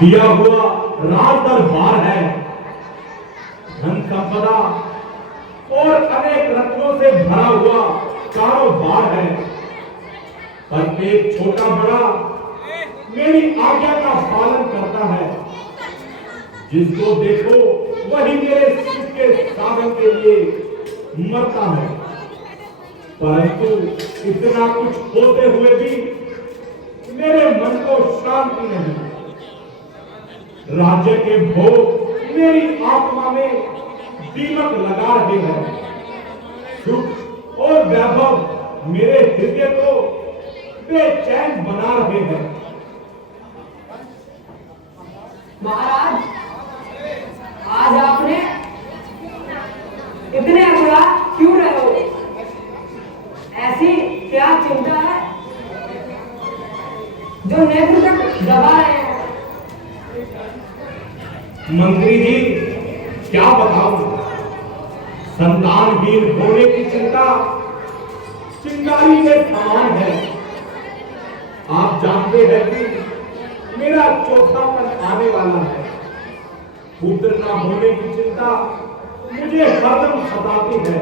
दिया हुआ राज दरबार है, धन संपदा और अनेक रत्नों से भरा हुआ कारोबार है। प्रत्येक छोटा बड़ा मेरी आज्ञा का पालन करता है। जिसको देखो वही मेरे सुख के साधन के लिए मरता है। परंतु इतना कुछ होते हुए भी मेरे मन को शांति नहीं। राज्य के भोग मेरी आत्मा में दीमक लगा रहे हैं। सुख और वैभव मेरे हृदय को बेचैन बना रहे हैं। महाराज, आज आपने इतने अगुआ क्यों रहे हो? ऐसी क्या चिंता है जो नेत्र तक दबा रहे हैं? मंत्री जी, क्या बताऊं, संतानहीन होने की चिंता चिंगारी के समान है। आप जानते हैं कि मेरा चौथापन आने वाला है। पुत्र न होने की चिंता मुझे हरदम सताती है।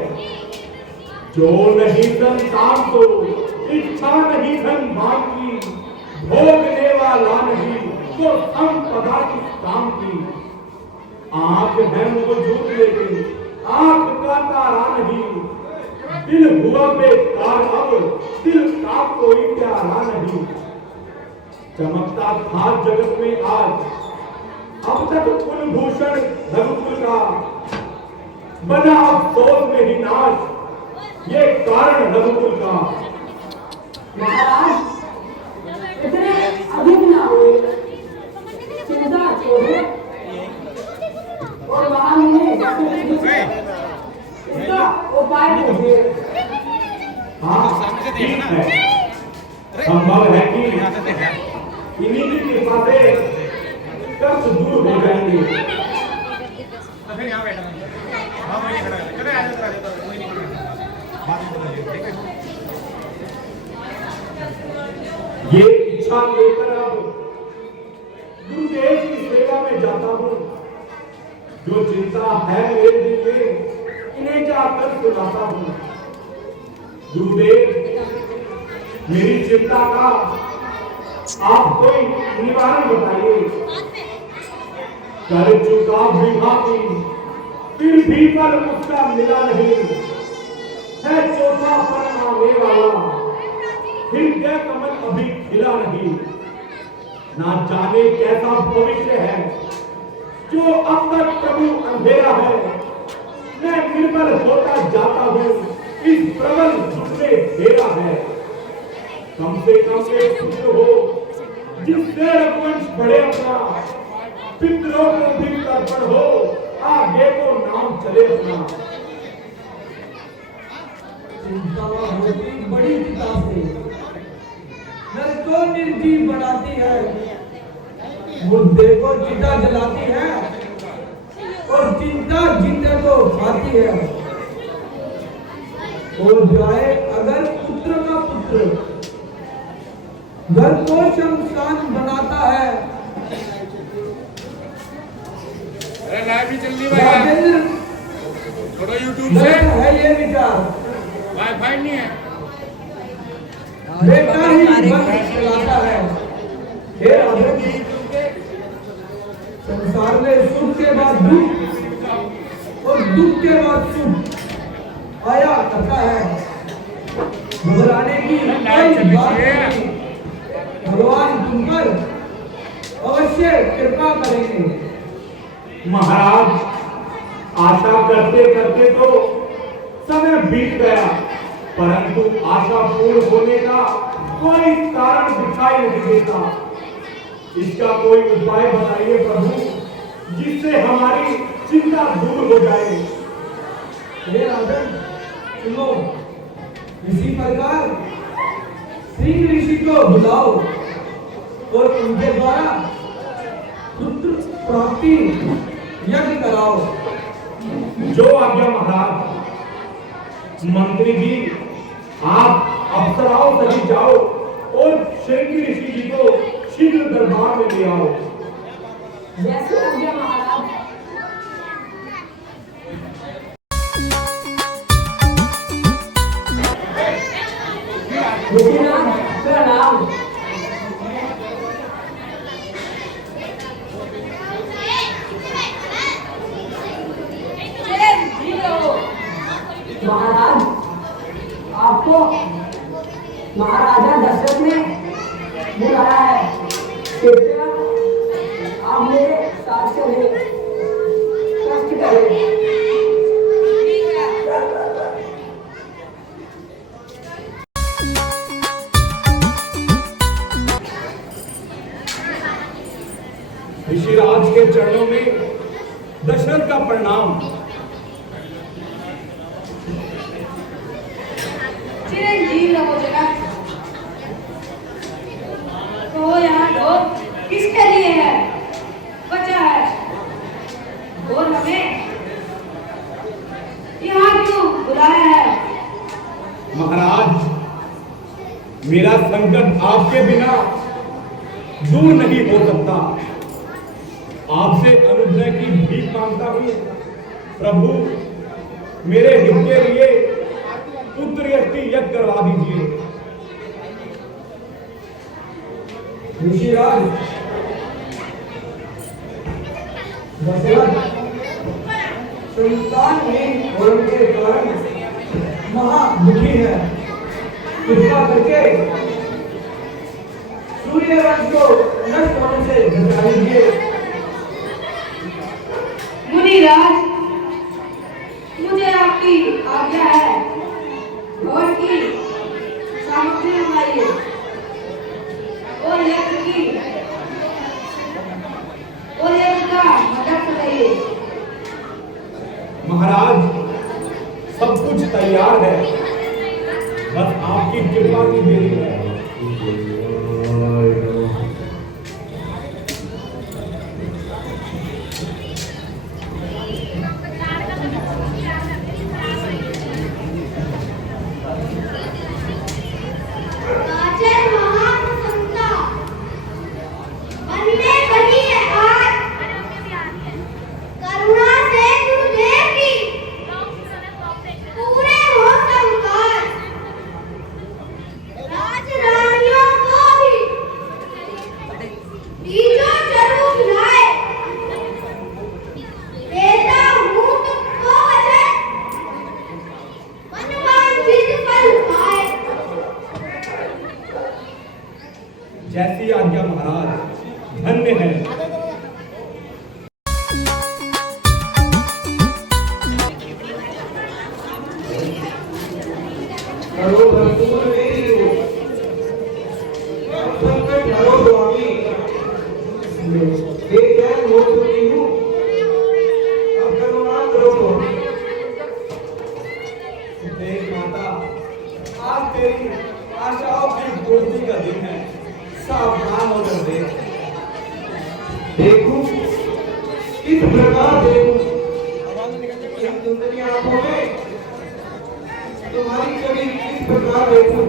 जो नहीं संतान को इच्छा नहीं धनवान की, भोगने वाला नहीं तो संपदा किस काम की। आंख है मौजूद लेकिन आंख का तारा नहीं। दिल हुआ बेकार अब दिल का कोई प्यारा नहीं। चमकता था जगत में आज अब तक कुलभूषण रघुकुल का, बना अफसोस में ही नाश ये कारण रघुकुल का। महाराज, इतने अधिक ना हुए, चिंता छोड़े और वहां इसका उपाय कीजिए। हाँ, ठीक है। संभव है कि इन्हीं की कृपा से कष्ट दूर हो जाएंगे। ये इच्छा लेकर अब गुरुदेव की सेवा में जाता हूँ। जो चिंता है मेरे दिल में इन्हें जाकर सुनाता हूँ। गुरुदेव, मेरी चिंता का आप कोई निवारण बताइए। कर चुका विभागी फिर भी पर उसका मिला नहीं है। चौथा पर आने वाला हृदय कमल अभी खिला नहीं। ना जाने कैसा भविष्य है जो अब तक प्रभु अंधेरा है। मैं निर्बल होता जाता हूँ, इस प्रबल दुख में घेरा है। कम से कम एक पुत्र हो जिससे रघुवंश बढ़े अपना, पितरों को भी तर्पण हो, आगे को नाम चले अपना। चिंता होती बड़ी पिता से, नर को निर्जीव बनाती है, मुद्दे को चिता जलाती है और चिंता जिंदे को खाती है। और जाए अगर पुत्र का पुत्र, घर को शमशान बनाता है। अरे लाइव भी चल रही है, थोड़ा यूट्यूब से है ये विचार। वाईफाई नहीं है, बेटा ही बंद चलाता है। हे राधे, संसार में सुख के बाद दुख और दुख के बाद सुख आया करता है। घबराने की कोई बात नहीं। भगवान तुम पर अवश्य कृपा करेंगे। महाराज, आशा करते करते तो समय बीत गया, परंतु आशा पूर्ण होने का कोई कारण दिखाई नहीं देता। इसका कोई उपाय बताइए प्रभु, जिससे हमारी चिंता दूर हो जाए। हे राजन, सुनो, इसी प्रकार सिंह ऋषि को बुलाओ और उनके द्वारा पुत्र प्राप्ति यज्ञ कराओ। जो आज्ञा महाराज। मंत्री जी, आप अप्सराओं सभी जाओ और श्रृंगी ऋषि जी को शीघ्र दरबार में ले आओ। जैसी आज्ञा महाराज। ऋषिनाथ प्रणाम। महाराज, आपको महाराजा दशरथ ने बुलाया है। कृपया आप मेरे साथ चले, कष्ट करें। ऋषिराज के चरणों में दशरथ का प्रणाम। चिरंजीव रहो जगत। तो यहाँ लोग किसके लिए है, बचा है, और हमें यहाँ क्यों बुलाया है? महाराज, मेरा संकट आपके बिना दूर नहीं हो सकता। आपसे अनुग्रह की भीख मांगता हूँ। प्रभु, मेरे हित के लिए पुत्र यष्टि यज्ञ करवा दीजिए। ऋषिराज दशरथ संतानहीन होने के कारण महा दुखी है। कृपा करके सूर्यवंश को नष्ट होने से बचा लीजिए। मुनिराज, मुझे आपकी आज्ञा है। और की सामग्री मंगाइए और यज्ञ का मदद कराइए। महाराज, सब कुछ तैयार है, बस आपकी कृपा की देरी है। जैसी आज्ञा महाराज, धन्य है। करो भरपूर मेरी हो, संकट हरो स्वामी। बेचैन हो चुकी हूँ, अब करुणा करो स्वामी। देख माता, आज तेरी आशाओं की पूर्ति का दिन है। सावधान होकर देख। देखूं किस प्रकार देखूं, इन सुंदरी आंखों में तुम्हारी छवि किस प्रकार देखूं।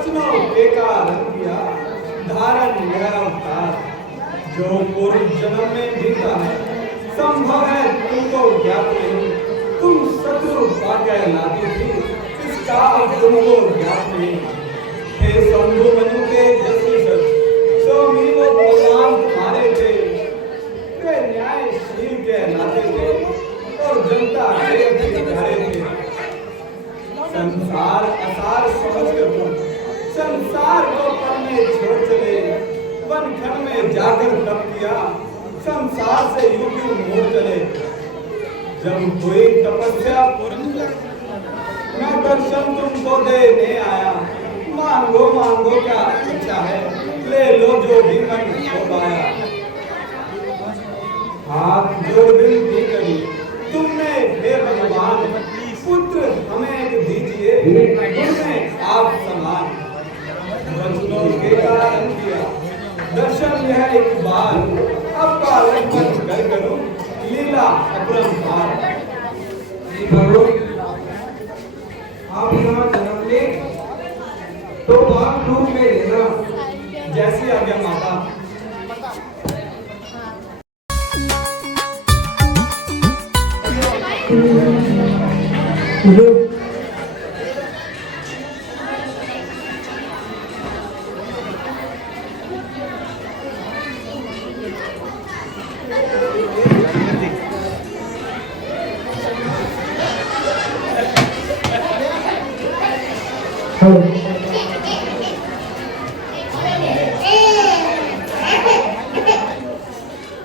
वचनों के कारण किया धारण यह अवतार, जो पूर्व जन्म में बीता है संभव है तुमको ज्ञात नहीं। तुम शत्रु पाकर लाती थी, इसका अब तुमको ज्ञात नहीं। हे शंभु मनु के जैसे सच स्वामी वो भगवान तुम्हारे थे, वे न्यायशील कहलाते थे और जनता के अधिकारी थे। संसार असार समझकर तुम संसार को पल में छोड़ चले, वनखंड में जाकर तप किया, संसार से यूं क्यों मोड़ चले। जब कोई तपस्या मैं दर्शन तुमको देने आया, मांगो मांगो क्या इच्छा है, ले लो जो भी मन को पाया। हाथ जोड़ विनती करी तुमने हे भगवान, पुत्र हमें एक दीजिए, उनमें आप समान। वचनों के कारण किया दर्शन यह एक बार, अब बालक बन कर करूं लीला अपरंपार। आप यहाँ जन्म ले तो बाल रूप में लेना। जैसी आज्ञा माता।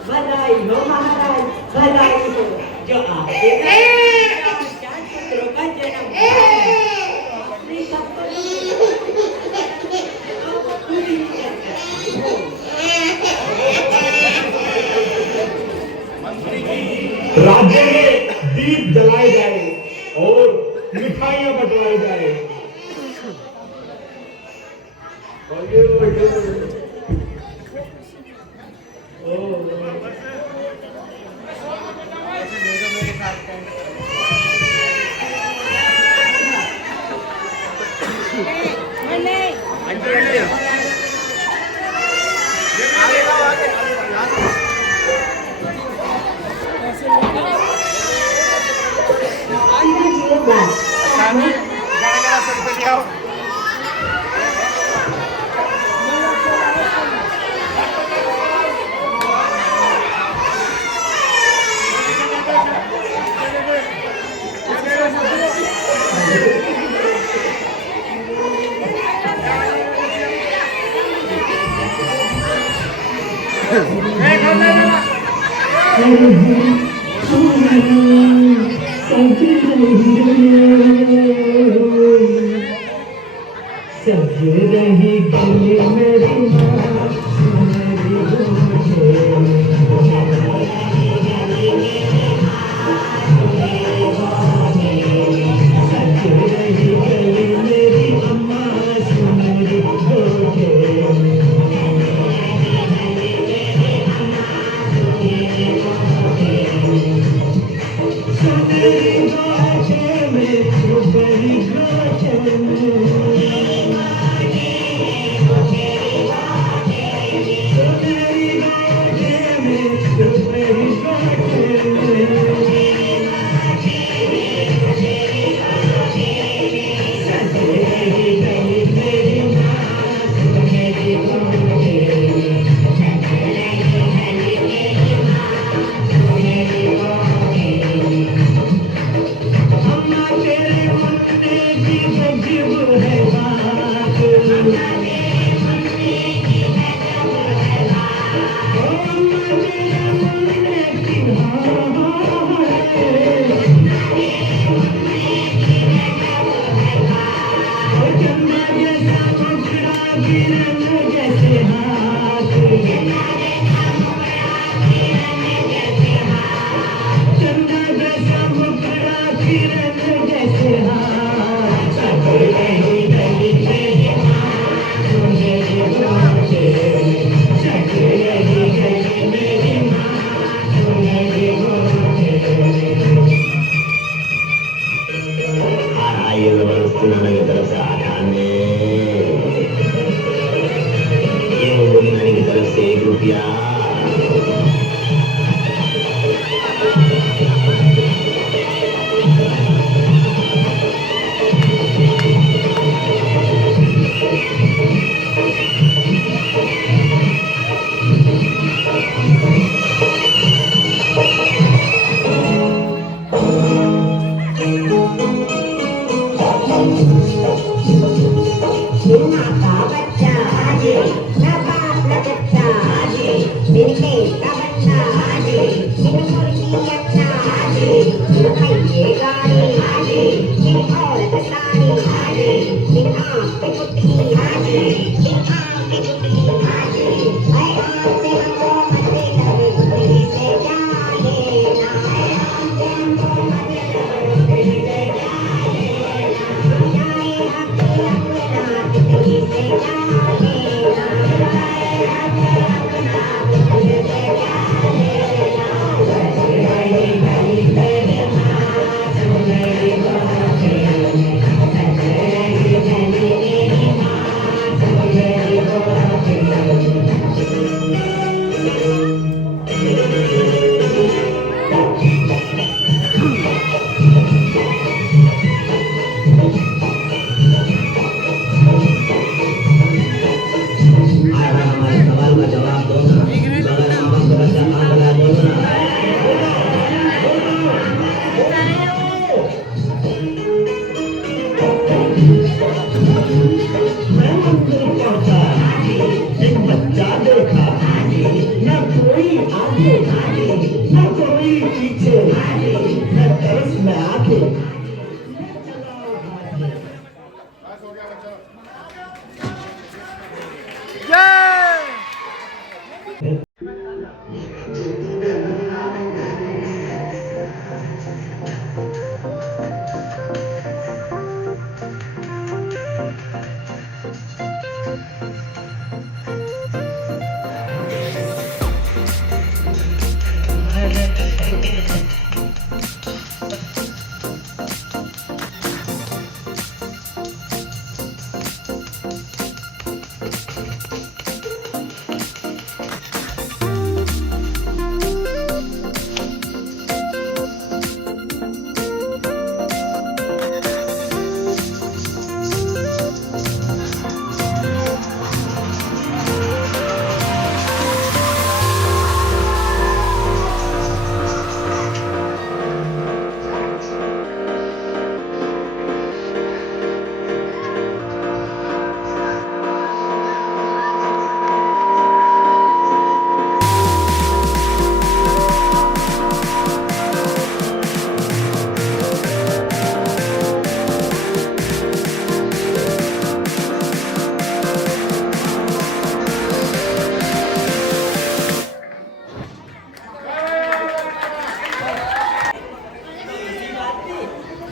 बधाई हो महाराज, बधाई हो जो आपके चार पुत्रों का जन्म राज्य में दीप जलाए जाए और मिठाइयां बंटवाई जाए। आइए जबरदस्ती मैंने तरफ से आठाने Sina ka baca haji, nabab na baca haji, binti ka baca haji, sinumur niat na haji, sinumay gari haji, sinumur kasari haji, sinumur putih haji, sinumur putih haji, ay ate ako mati kami putih se jaye na, ay ate ako mati kami putih se jaye na, jaye hati aku na.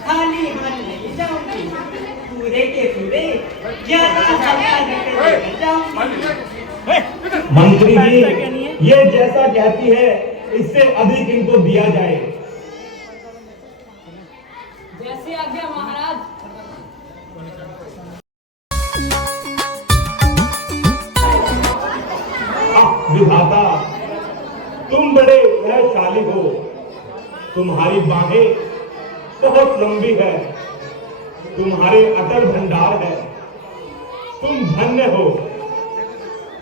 खाली हाथ नहीं जाऊंगी, पूरे के पूरे मंत्री जी, ये जैसा कहती है इससे अधिक इनको दिया जाए। जैसे आज्ञा महाराज। विधाता, तुम बड़े बलशाली हो, तुम्हारी बाहें बहुत लंबी है, तुम्हारे अटल भंडार है, तुम धन्य हो।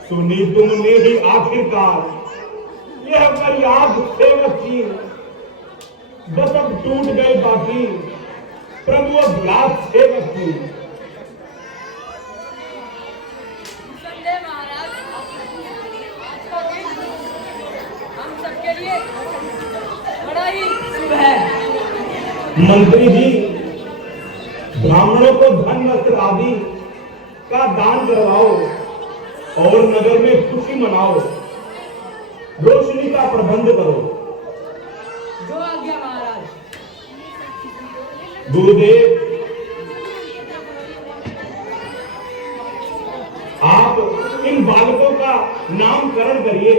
सुनी तुमने ही आखिरकार यह फरियाद सेवक की, बस अब टूट गए बाकी प्रभु अभिलाष सेवक की। हम सबके लिए बड़ा ही शुभ है। मंत्री जी, ब्राह्मणों को धन वस्त्र आदि का दान करवाओ और नगर में खुशी मनाओ, रोशनी का प्रबंध करो। जो आज्ञा महाराज। गुरुदेव, आप इन बालकों का नामकरण करिए।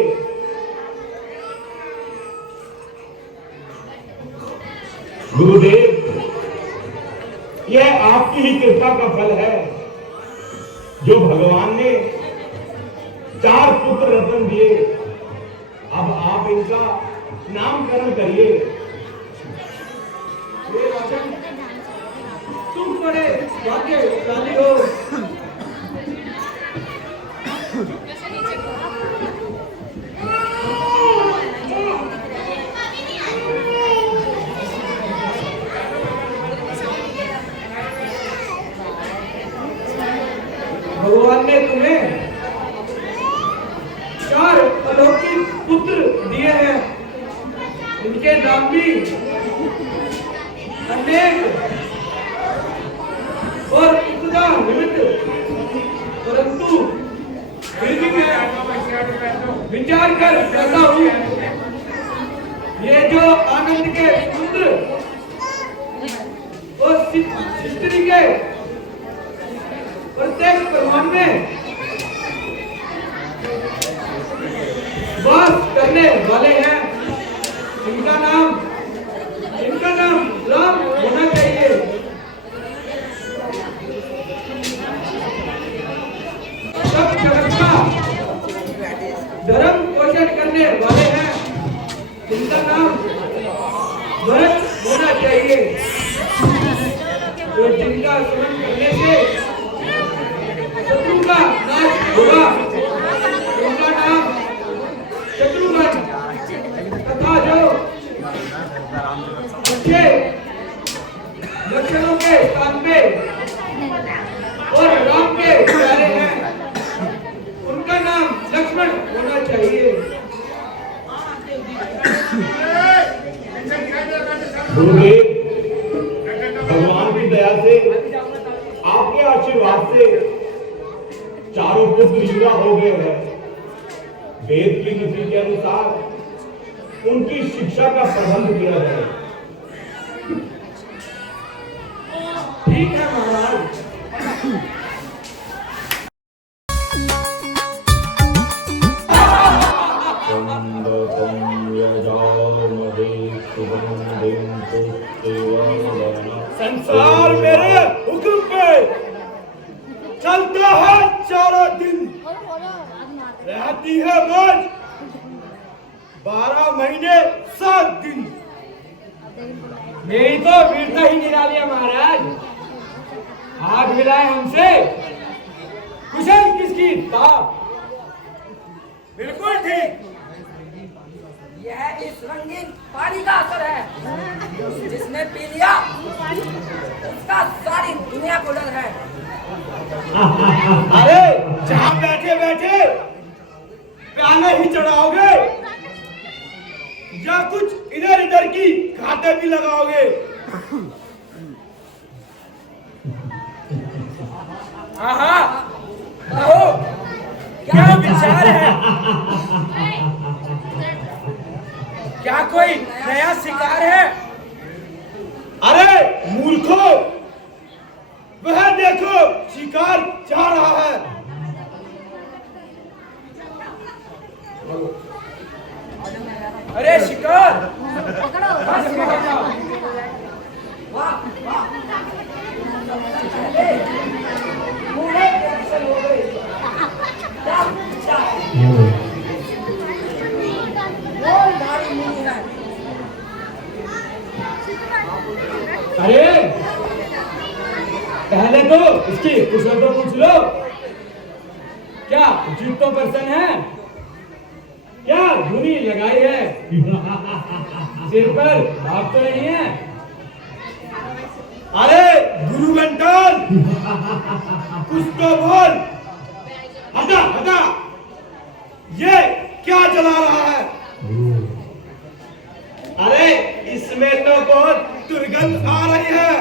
गुरुदेव, यह आपकी ही कृपा का फल है, जो भगवान ने 4 पुत्र रत्न दिए, अब आप इनका नामकरण करिए। हे राजन, तुम बड़े भाग्यशाली हो। भगवान ने तुम्हें 4 अलौकिक पुत्र दिए हैं। इनके नाम भी अनेक और इतना निमित्त, परंतु फिर भी मैं विचार कर कहता हूँ, ये जो आनंद के समुद्र और सृष्टि के प्रत्येक परमाणु में वास करने वाले हैं, इनका नाम राम होना चाहिए। सब जगत का धर्म पोषण करने वाले हैं, इनका नाम भरत होना चाहिए। तो जिनका स्मरण करने से शत्रु का नाश होगा, उनका नाम शत्रुघ्न तथा जो अच्छे लक्षणों के स्थान पे और राम के प्यारे हैं, उनका नाम लक्ष्मण होना चाहिए। गुरुदेव, भगवान की दया से, आपके आशीर्वाद से चारों पुत्र युवा हो गए हैं। वेद की नीति के अनुसार उनकी शिक्षा का प्रबंध किया जाए। ठीक है महाराज। संसार मेरे हुक्म पे चलता है चारों दिन, रहती है मौज 12 महीने 7 दिन। मेरी तो वीरता ही निराली है महाराज। हाथ मिलाए हमसे, कुशल किसकी ताप। बिल्कुल ठीक। यह इस रंगीन पानी का असर है, जिसने पी लिया उसका सारी दुनिया को डर है। अरे जहाँ बैठे बैठे प्याले ही चढ़ाओगे या कुछ इधर इधर की खाते भी लगाओगे? हाँ, कहो क्या विचार है? क्या कोई नया शिकार है? अरे मूर्खो, वह देखो शिकार जा रहा है। अरे शिकार! अरे पहले तो इसकी कुशल तो पूछ लो, क्या जीत तो पर्सन है? क्या धुनी लगाई है? सिर पर आप तो नहीं है? अरे गुरु घंटाल, कुछ तो बोल। हटा हटा, ये क्या जला रहा है? अरे इसमें तो बहुत दुर्गंध आ रही है।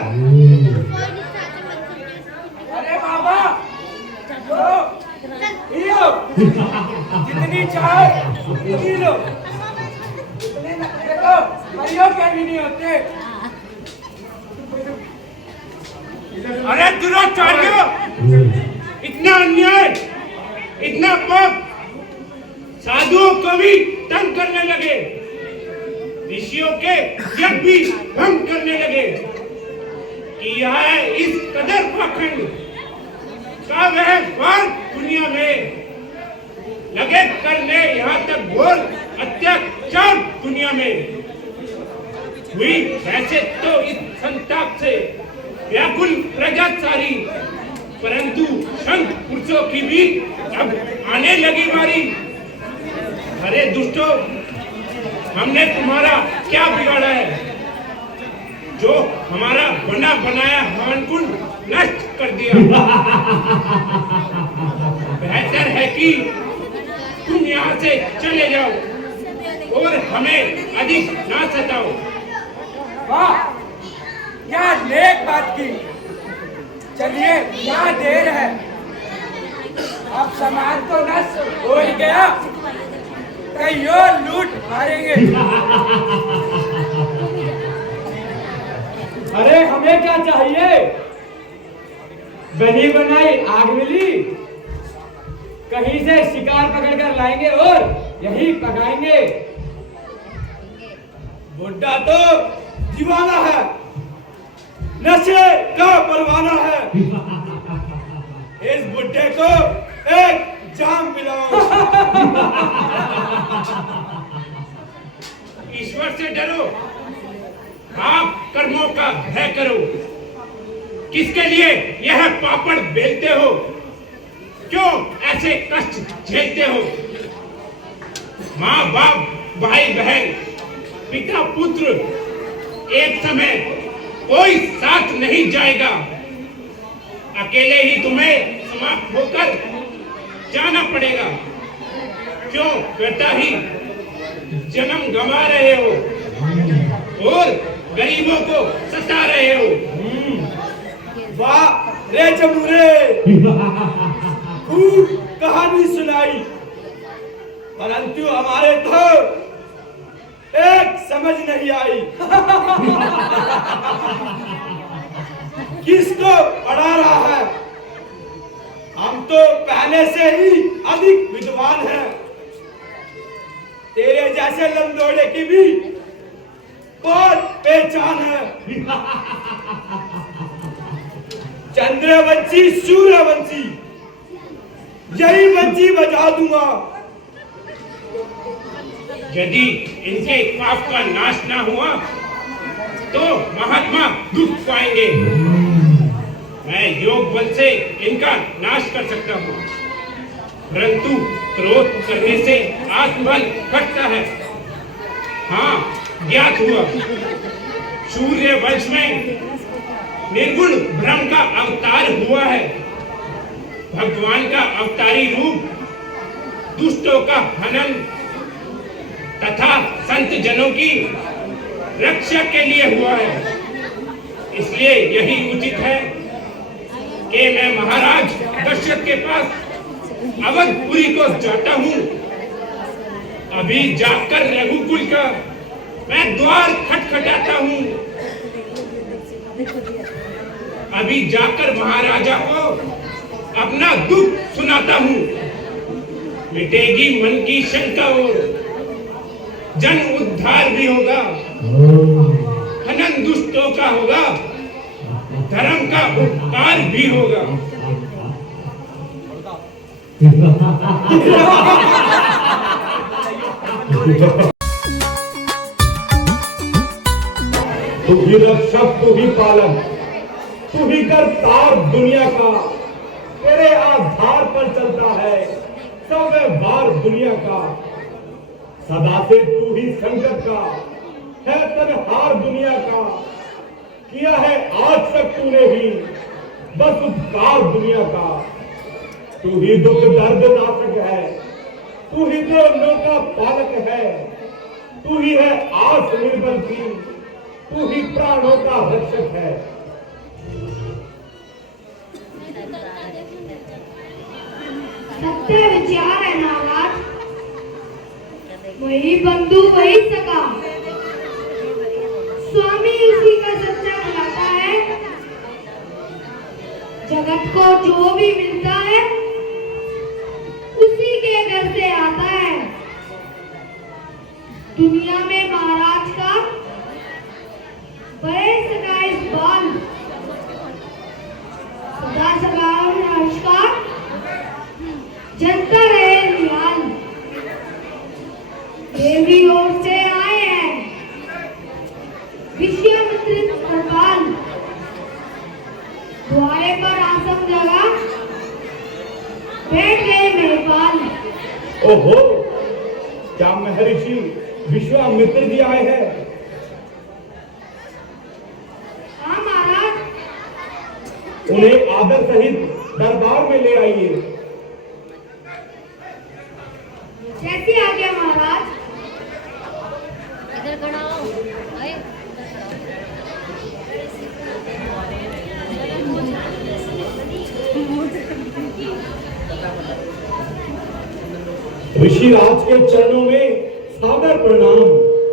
अरे बाबा, लो, जितनी चाहे पी लो। देखो परियों के भी नहीं होते। अरे दुराचार्यों, इतना अन्याय, इतना पाप, साधुओं को भी तंग करने लगे, ऋषियों के यज्ञ भी भंग करने लगे कि यह इस कदर पाखंड का वह बार दुनिया में लगे करने यहाँ तक घोर अत्याचार दुनिया में हुई, वैसे तो इस संताप से व्याकुल प्रजा सारी, परंतु संत पुरुषों की भी अब आने लगी बारी। अरे दुष्टों, हमने तुम्हारा क्या बिगाड़ा है, जो हमारा बना बनाया हवन कुंड नष्ट कर दिया। बेहतर है कि तुम यहाँ से चले जाओ और हमें अधिक ना सताओ। वाह, क्या नेक बात की। चलिए, यहाँ देर है, अब सामान तो नष्ट हो ही गया, कहीं और लूट मारेंगे। अरे हमें क्या चाहिए? बनी बनाई आग मिली, कहीं से शिकार पकड़कर लाएंगे और यही पकाएंगे। बुड्ढा तो दीवाना है, नशे का परवाना है। इस बुड्ढे को एक जाम पिलाओ। ईश्वर से डरो, आप कर्मों का भय करो। किसके लिए यह पापड़ बेलते हो, क्यों ऐसे कष्ट झेलते हो? माँ बाप, भाई बहन, पिता पुत्र, एक समय कोई साथ नहीं जाएगा। अकेले ही तुम्हें समाप्त होकर जाना पड़ेगा। क्यों बेटा ही जन्म गंवा रहे हो और गरीबों को सता रहे हो? वाह रे जमूरे, खूब कहानी सुनाई, परंतु हमारे तो एक समझ नहीं आई। किसको पढ़ा रहा है? हम तो पहले से ही अधिक विद्वान हैं। तेरे जैसे लंगोड़े की भी बहुत पहचान है। चंद्रवंशी सूर्यवंशी, यही वंशी बजा दूंगा। यदि इनके पाप का नाश ना हुआ तो महात्मा दुख पाएंगे। मैं योग बल से इनका नाश कर सकता हूँ, परंतु क्रोध करने से आत्मबल घटता है। हाँ, ज्ञात हुआ, सूर्य वंश में निर्गुण ब्रह्म का अवतार हुआ है। भगवान का अवतारी रूप दुष्टों का हनन तथा संत जनों की रक्षा के लिए हुआ है। इसलिए यही उचित है कि मैं महाराज दशरथ के पास अवधपुरी को जाता हूँ। अभी जाकर रघुकुल का मैं द्वार खटखटाता हूँ। अभी जाकर महाराजा को अपना दुख सुनाता हूँ। मिटेगी मन की शंका और जन उद्धार भी होगा। हनन दुष्टों का होगा, धर्म का उपकार भी होगा। तू ही रक्षक, तू ही पालक, तू ही करतार दुनिया का। तेरे आधार पर चलता है सब व्यवहार दुनिया का। सदा से तू ही संकट का है तनहार दुनिया का। किया है आज तक तूने भी बस उपकार दुनिया का। तू ही दुख दर्द नाशक है, तू ही दोनों का पालक है। तू ही है आस निर्बल की, तू ही प्राणों का रक्षक है। सत्य विचार है महाराज, वही बंधु वही सका। स्वामी उसी का सच्चा खिलाता है। जगत को जो भी मिलता है उसी के घर से आता है। दुनिया में महाराज का बड़े सका इस बाल, सदा सका नमस्कार, जनता रहे निहाल। बैठ गए मेहमान। ओहो, क्या महर्षि विश्वामित्र जी आए हैं? हाँ महाराज। उन्हें आदर सहित दरबार में ले आइए। जैसी आज्ञा महाराज। इधर खड़ा हो। आए, ऋषिराज के चरणों में सादर प्रणाम।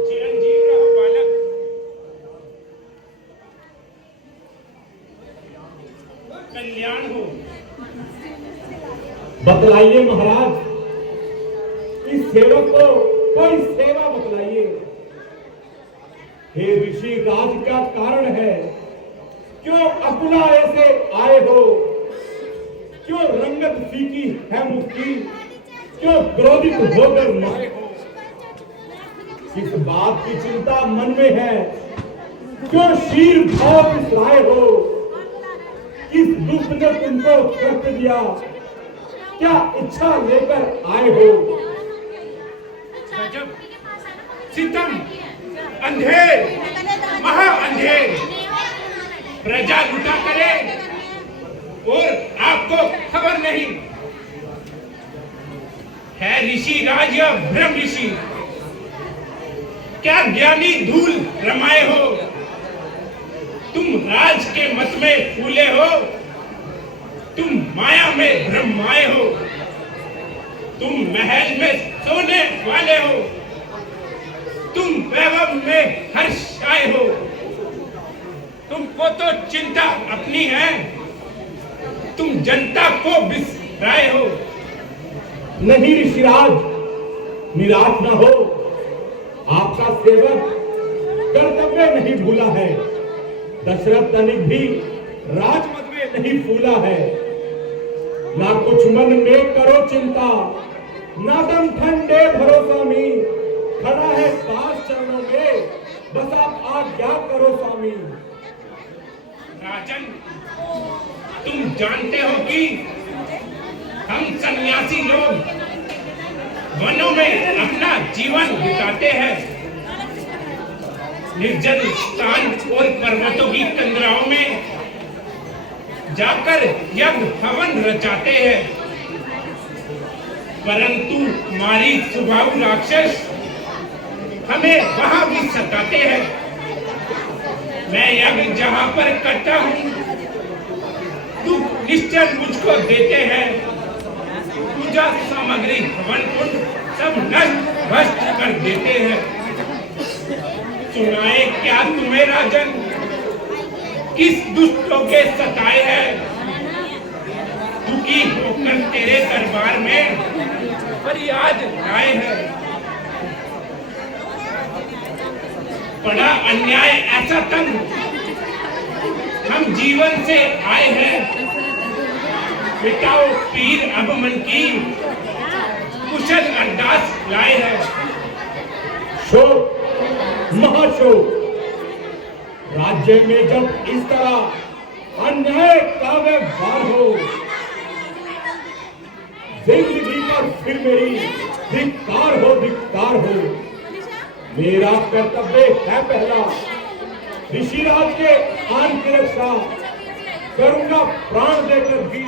चिरंजीव रहो बालक। कल्याण हो। बतलाइए महाराज, इस सेवक को कोई सेवा बतलाइए। हे ऋषि राज, क्या कारण है? क्यों अकुला ऐसे आए हो? क्यों रंगत फीकी है मुझकी? क्यों क्रोधित होकर मारे हो? किस बात की चिंता मन में है? क्यों शीर भाव पिसराए हो? किस दुष्ट ने तुमको कष्ट दिया? क्या इच्छा लेकर आए हो? गजब, सितम, अंधेर, महा अंधेर, प्रजा लुटा करे और आपको खबर नहीं है। ऋषि राज या ब्रह्म ऋषि, क्या ज्ञानी धूल रमाए हो? तुम राज के मत में फूले हो, तुम माया में भ्रमाए हो, तुम महल में सोने वाले हो, तुम वैभव में हर्षाए हो। तुमको तो चिंता अपनी है, तुम जनता को बिसराए हो। नहीं ऋषिराज, निराश न हो। आपका सेवक कर्तव्य नहीं भूला है। दशरथ तनिक भी राजमद में नहीं फूला है। ना कुछ मन में करो चिंता, ना दम ठंडे भरोसा में। खड़ा है दास चरणों में, बस आप आज्ञा करो स्वामी। राजन, तुम जानते हो कि हम सन्यासी लोग वनों में अपना जीवन बिताते हैं। निर्जन स्थान और पर्वतों की कंदराओं में जाकर यज्ञ हवन रचाते हैं। परंतु मारी स्वभाव राक्षस हमें वहां भी सताते हैं। मैं यज्ञ जहां पर करता हूं, दुख निश्चय मुझको देते हैं। पूजा सामग्री हवन कुंड सब नष्ट भ्रष्ट कर देते हैं। सुनाए क्या तुम्हें राजन, किस दुष्टों के सताए हैं? दुखी होकर तेरे दरबार में फरियाद आए हैं। बड़ा अन्याय ऐसा तंग हम जीवन से आए हैं। मिटाओ पीर अब मन की, कुशल अरदास लाए हैं। शोक, महाशोक, राज्य में जब इस तरह अन्याय का व्यवहार हो, जिंदगी पर फिर मेरी धिक्कार हो, धिक्कार हो। मेरा कर्तव्य है पहला, ऋषिराज के आन की रक्षा करूंगा, प्राण देकर भी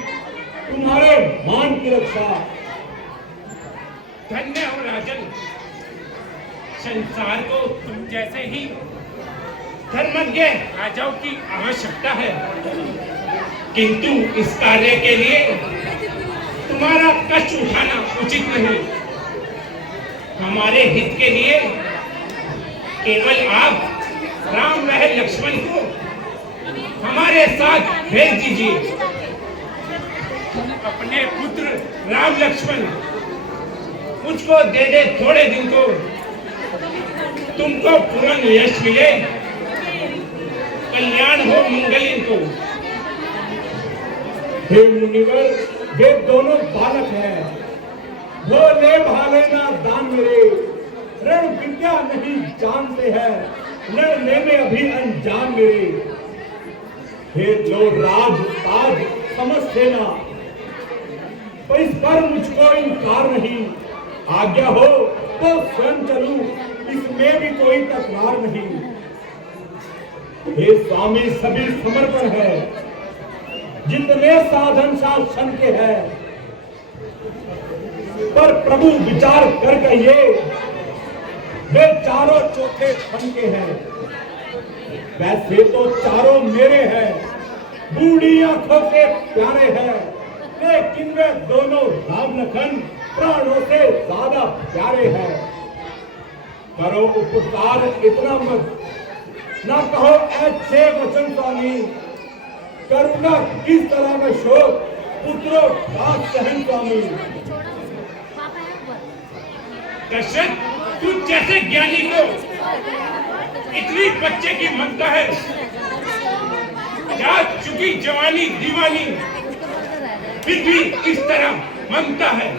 तुम्हारे मान की रक्षा। धन्य हो राजन, संसार को तुम जैसे ही धर्मज्ञ राजाओं की आवश्यकता है। किंतु इस कार्य के लिए तुम्हारा कष्ट उठाना उचित नहीं। हमारे हित के लिए केवल आप राम व लक्ष्मण को हमारे साथ भेज दीजिए। तुम अपने पुत्र राम लक्ष्मण मुझको दे दे, थोड़े दिन को तुमको पूर्ण यश मिले, कल्याण हो, मंगल इनको। हे मुनिवर, वे दोनों बालक हैं, भोले भाले ना दान मेरे, रण विद्या नहीं जानते हैं, लड़ने में अभी अनजान मेरे। हे जो राज ताज समझते ना, तो इस पर मुझको इनकार नहीं। आज्ञा हो तो स्वयं चलूं, इसमें भी कोई तकरार नहीं। हे स्वामी सभी समर्पण है, जितने साधन शासन के हैं, पर प्रभु विचार कर कहिए वे चारों चौथे फन के हैं। वैसे तो चारों मेरे हैं, बूढ़ी आंखों के प्यारे हैं, लेकिन वे दोनों राम लखन प्राणों से ज्यादा प्यारे हैं। करो उपकार इतना मत, ना कहो ऐसे वचन स्वामी। करुणा किस तरह में शोक पुत्रों का सहन स्वामी। दशरथ, तू जैसे ज्ञानी को इतनी बच्चे की ममता है, जा चुकी जवानी दीवानी, फिर भी इस तरह ममता है।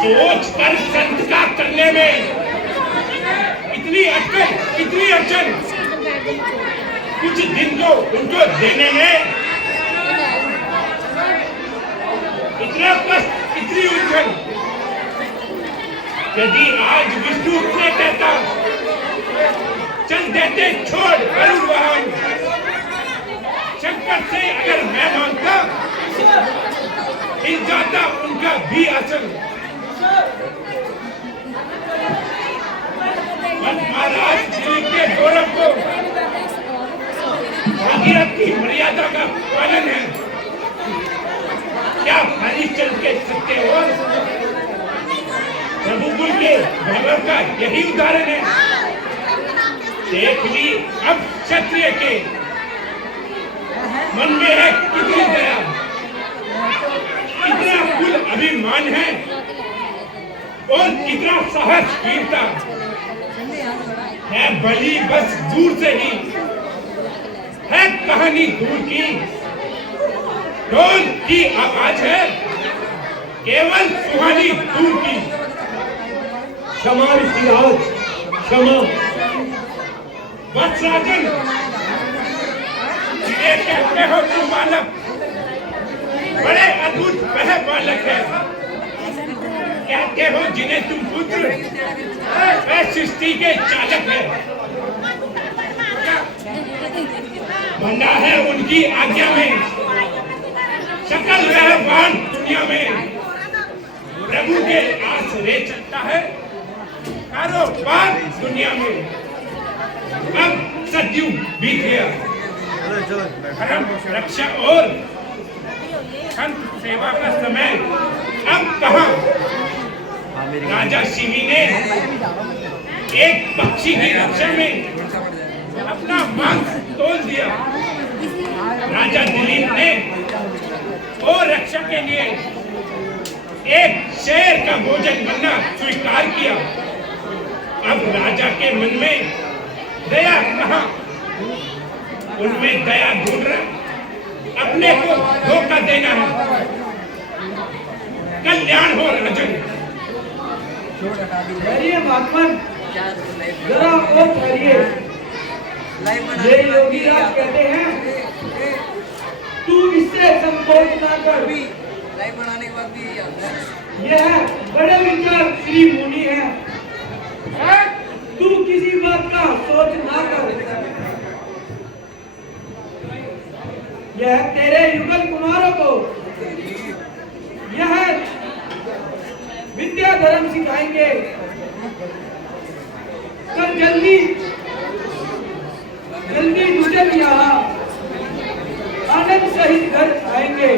सोच कर संत का करने में इतनी अटकल, इतनी अड़चन, कुछ दिन को उनको देने में इतना कष्ट, इतनी उलझन। यदि आज विष्णु ने कहता चल देते छोड़ गरुड़ वाहन, शंकर से अगर मैं मांगता हिल जाता उनका भी आसन। महाराज दिलीप के गौरव को भागीरथ की मर्यादा का पालन है। क्या हरिश्चंद्र के सत्य हो? रघुकुल के वैभव का यही उदाहरण है। देख ली अब क्षत्रिय के मन में है कितनी दया, कितना कुल अभिमान है और कितना साहस वीरता है। बलि बस दूर से ही है, कहानी दूर की। ढोल की आवाज है केवल सुहानी दूर की। क्षमा ऋषिराज क्षमा। वत्सराजन, ये कहते हो तुम बालक, बड़े अद्भुत वह बालक है। कहते हो जिन्हें तुम पुत्र, वह सृष्टि के चालक है। बंधा है उनकी आज्ञा में सकल रहवान दुनिया में। प्रभु के आसरे चलता है कारोबार दुनिया में। अब सतयुग बीत गया, धर्म रक्षा और संत सेवा का समय अब कहाँ। राजा शिवी ने एक पक्षी की रक्षा में अपना मांस तोल दिया। राजा दिलीप ने और रक्षा के लिए एक शेर का भोजन बनना स्वीकार किया। अब राजा के मन में दया कहाँ? उनमें दया ढूंढ रहा, अपने को धोखा देना है। कल्याण हो राजन। ठहरिए महात्मन, जरा और ठहरिए। ये योगीराज कहते हैं तू इससे संकोच ना कर। लाइव बनाने के बाद भी यह बड़े विचार श्री मुनि है, तू किसी बात का सोच ना कर। यह तेरे युगल कुमारों को यह विद्या धर्म सिखाएंगे। कल जल्दी जल्दी दूसरे यहाँ आनंद सहित घर आएंगे।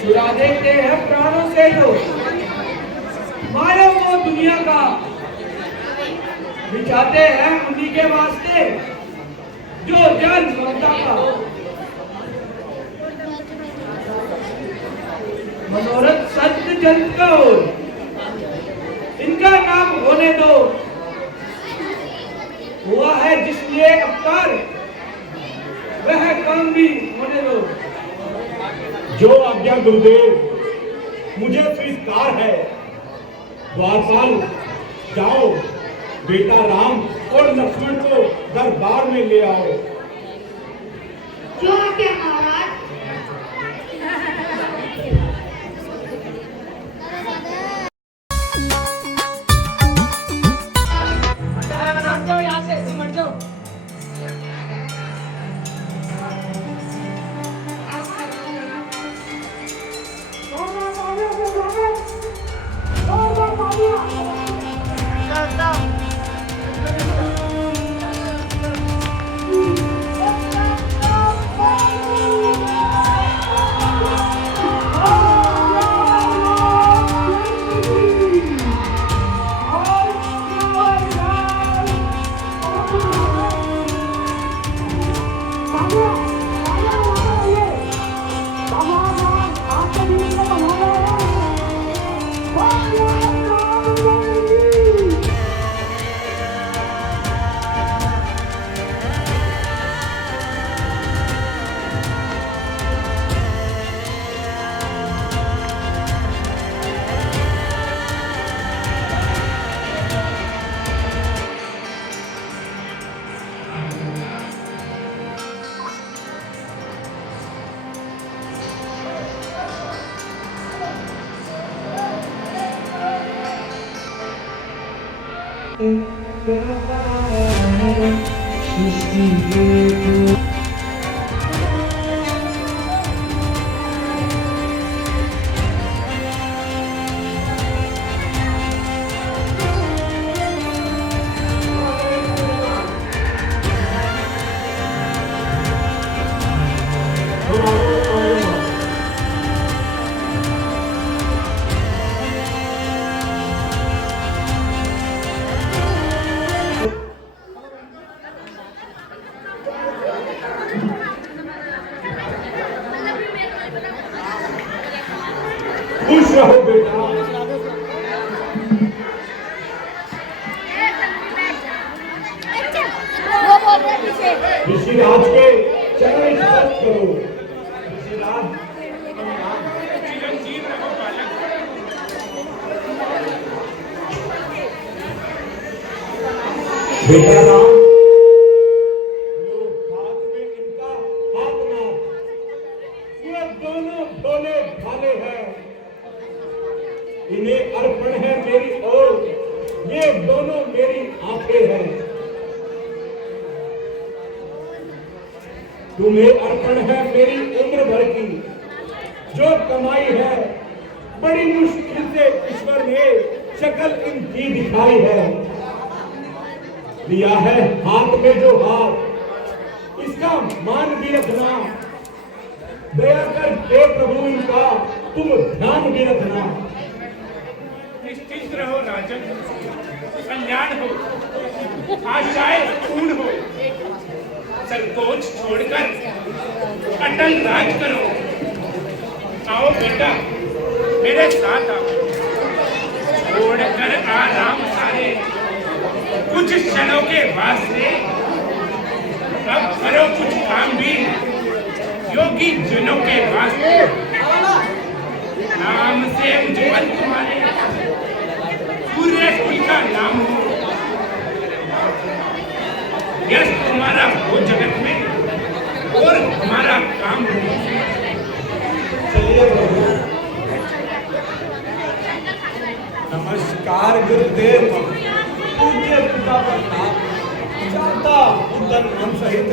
चुरा देते हैं प्राणों से जो माया को दुनिया का, बिछाते हैं उन्हीं के वास्ते जो जल ममता का। मनोरथ संत जन का हो, इनका नाम होने दो। हुआ है जिसलिए अवतार, वह काम भी होने दो। जो आज्ञा गुरुदेव, मुझे स्वीकार है। द्वारपाल जाओ, बेटा राम और लक्ष्मण को दरबार में ले आओ। जो आज्ञा महाराज। खुश रहो बेटा। वो बोल रहे पीछे। ऋषिराज के चरण स्पर्श करो। ऋषिराज चिरंजीव रहो बालक। बेटा राम, लो हाथ में इनका हाथ ना, ये दोनों भोले भाले हैं, इन्हें अर्पण है मेरी ओर, ये दोनों मेरी आंखें हैं। तुम्हें अर्पण है मेरी उम्र भर की जो कमाई है, बड़ी मुश्किल से ईश्वर ने शक्ल इनकी दिखाई है। लिया है हाथ में जो हाथ, इसका मान भी रखना, दया कर हे प्रभु इनका तुम ध्यान भी रखना। निश्चिंत रहो राजन, कल्याण हो, आशाएं पूर्ण हो, संकोच छोड़कर अटल राज करो। आओ बेटा, मेरे साथ आओ, छोड़कर आराम सारे कुछ क्षणों के वास्ते, अब करो कुछ काम भी योगी जनों के वास्ते। नाम से उज्जवल तुम्हारे सूर्य कुल का नाम हो, यश तुम्हारा हो जगत में और हमारा काम हो। चलिए प्रभु। नमस्कार गुरुदेव। पूज्य पिता प्रताप चाहता उदन नाम सहित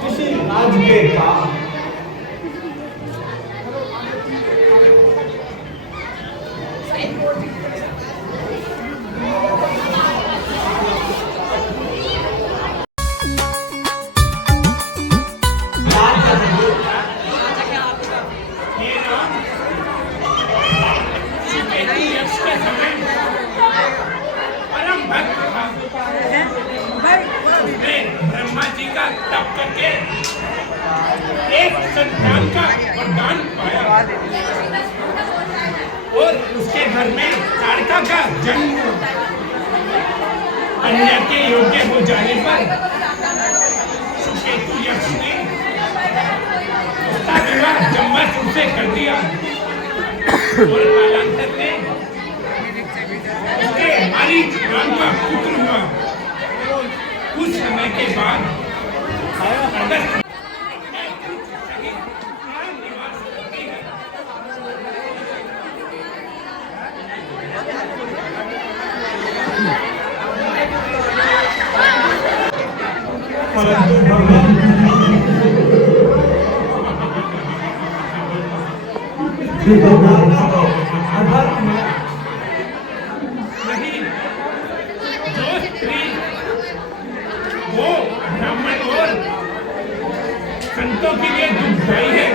किसी राज के काम। ये नाम सुकेतु यक्ष के समय परम भक्त था। उसने ब्रह्मा जी का तप करके एक संतान का वरदान पाया और उसके घर में ताड़का का जन्म हुआ। कन्या के योग्य हो जाने पर सुकेतु यक्ष ने उसका विवाह जम्बासुर से कर दिया और कालांतर में उसके मारीच नाम का पुत्र हुआ। उस समय के बाद अगस्त निवास करती है। परंतु भगवान अधर्म नहीं, जो स्त्री वो ब्राह्मण और संतों के लिए दुखदाई है,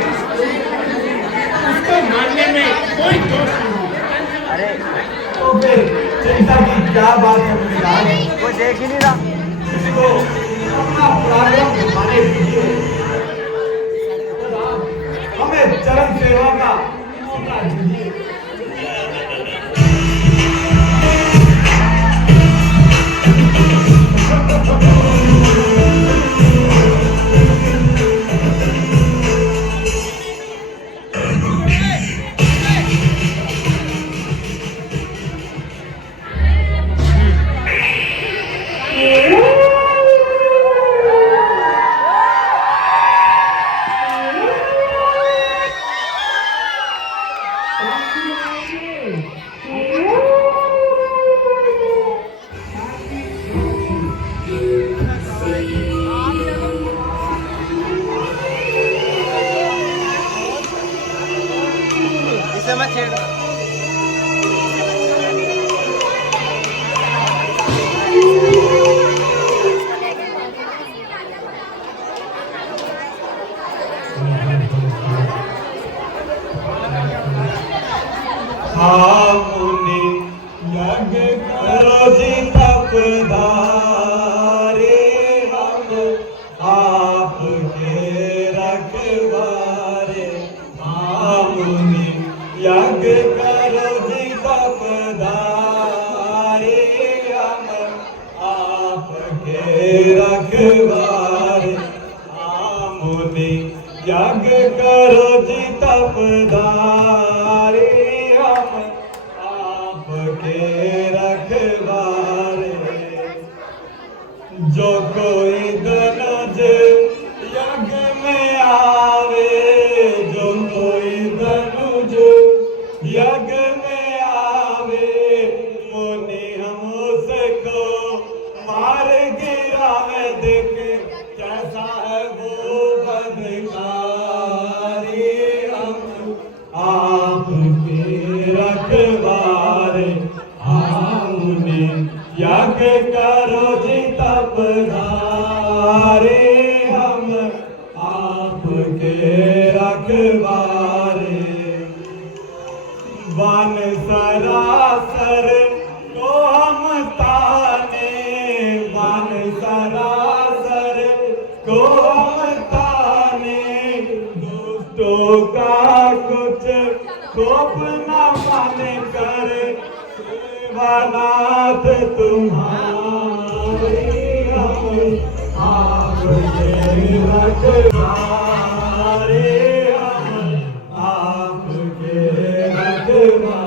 उसको मानने में कोई दोष नहीं। तो फिर चिंता की क्या बात है मुनिराज? कोई देख ही नहीं रहा। इसको अपना प्रारंभ दिखाने दीजिए। हमें चरण सेवा का मौका दीजिए। ऐसे मत छेड़। मुनि यज्ञ करो जी तपधारे, हम आपके रखवारे। मुनि यज्ञ करो जी तपधारे, हम आपके रखवारे। मुनि यज्ञ करो जी तपधारे, आपके रखवारे। जो कोई धनुज यज्ञ में आवे, जो कोई धनुज यज्ञ में आवे, मुनि हम उसको मार गिरावे। देख कैसा है वो बदकारी, हम आपके रखवारे। मुनि यज्ञ करो जी तपधारे, हम आपके रखवारे। वन सरासर को हम ताने, वन सरासर को हम ताने। दुष्टों का कुछ कोप न माने कर, सेवानाथ तुम्हारे। हम आपके रखवारे, हम आपके रखवारे।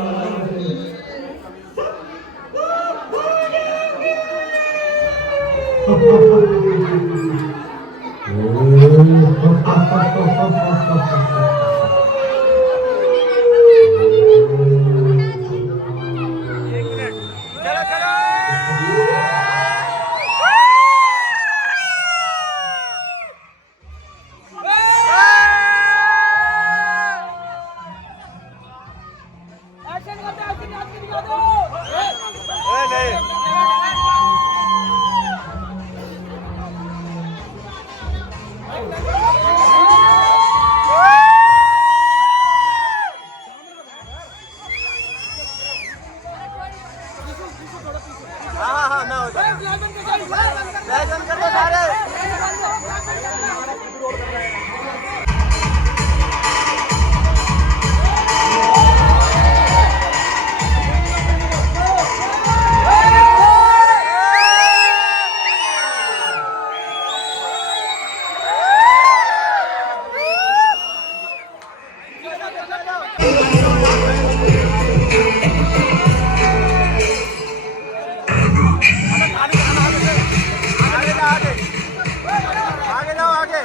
हाँ मैं होता हूँ। कर दो सारे। आगे जाओ आगे।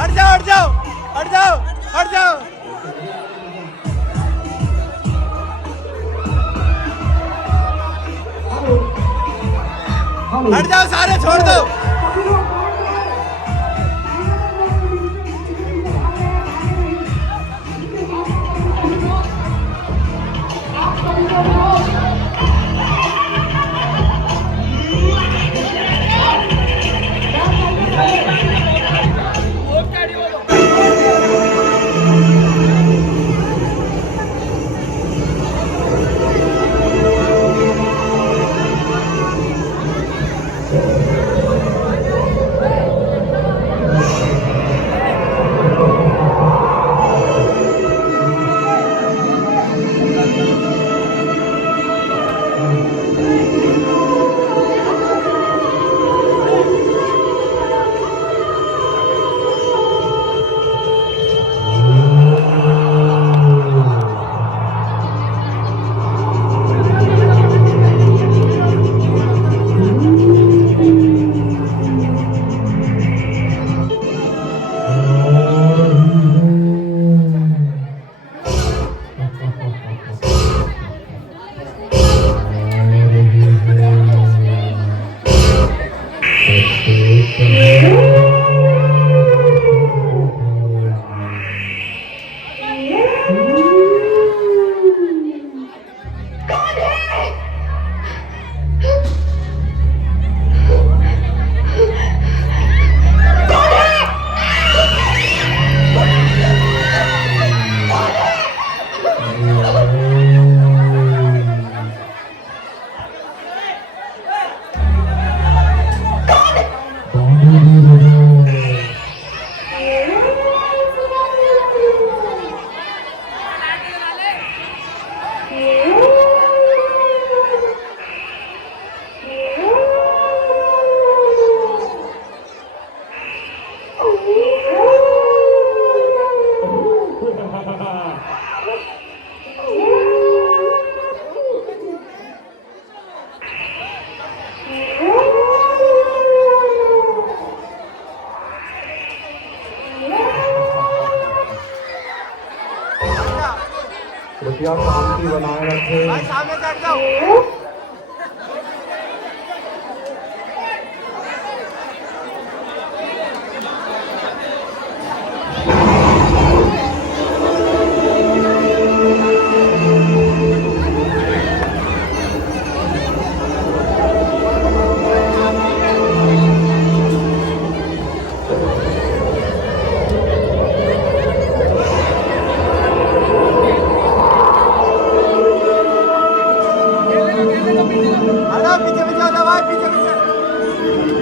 हट जाओ हट जाओ हट जाओ हट जाओ सारे छोड़ दो कृपया शांति बनाए रखें। भाई सामने से हट जाओ हटो पीछे पीछे हो जाओ भाई पीछे पीछे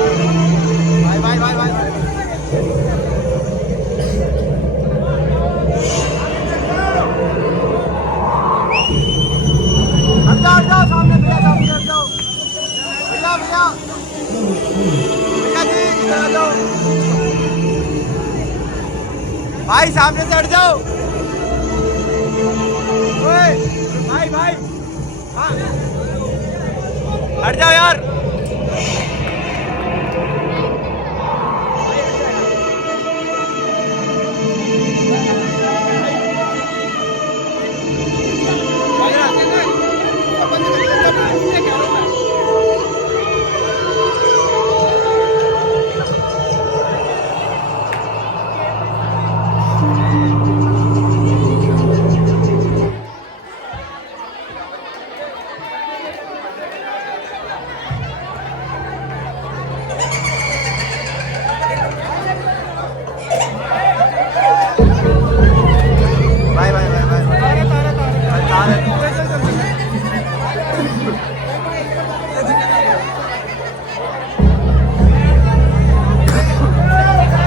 भाई भाई भाई भाई हट जाओ सामने भैया सामने हट जाओ भैया भैया भैया जी इधर आ जाओ भाई सामने से हट जाओ ओए भाई भाई हाँ हट जाओ यार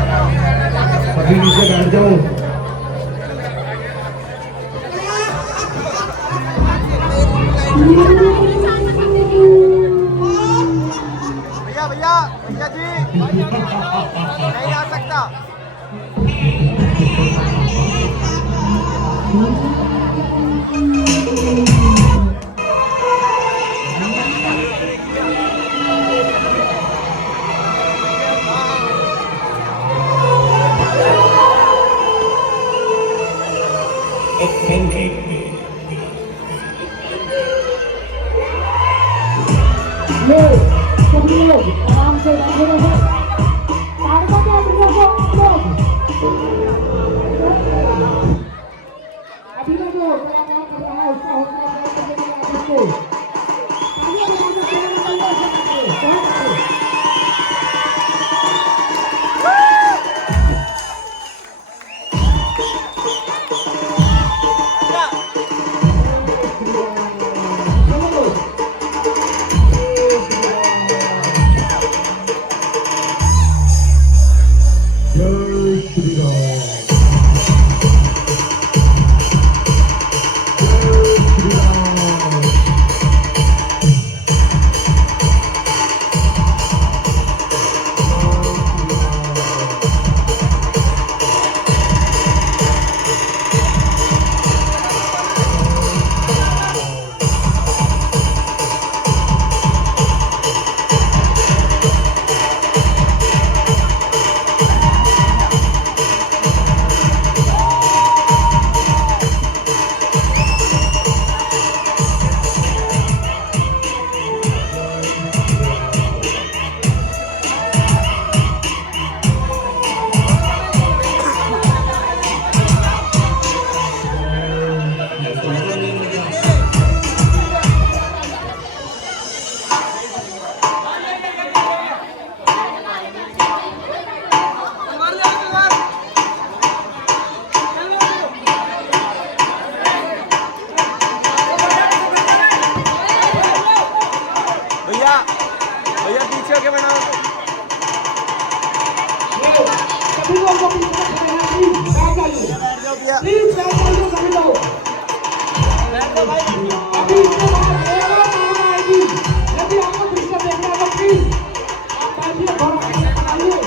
अभी नीचे बैठ जाओ। ये सभी लोग आराम से बैठे रहे। ताड़का क्या लोग अभी जो मेरा काम कर रहा है उसका हौसला करने के लिए आप इसको आगे बढ़ाने के लिए भैया पीछे होके बनाओ। सभी लोग को प्लीज बैठ जाइए। प्लीज बैठ जाइए सभी लोग। अभी इसके बाद एक और नाम आएगी। यदि आपको दृश्य देखना है तो प्लीज आप बैठिए और बनाइए।